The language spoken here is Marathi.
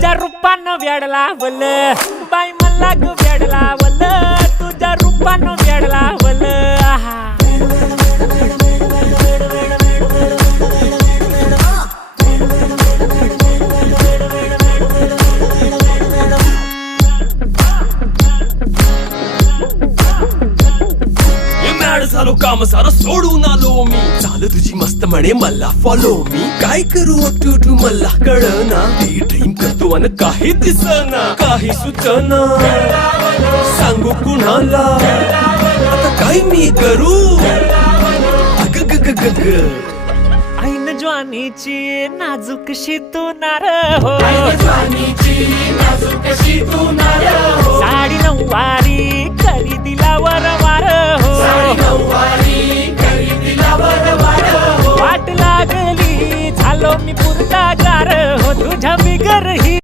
तुझ्या रूपानं वेड लावलं बाई मला ग वेड लावलं तुझ्या रूपानं वेड लावलं आहा झालो काम सारं सोडून आलो मी चाल तुझी मस्त म्हणे मला फॉलो मी काय करू टू मला कळना ती ड्रीम करतो अन काही दिसना काही सुचना सांगू कुणाला आता काय मी करू अग ग ग ग ग ऐन ज्वानीची नाजूकशी तू नार हो साडी नऊवारी करी दिला वरवार हो वाट लागली झालो मी पुरता गार हो तुझ्या बिगर ही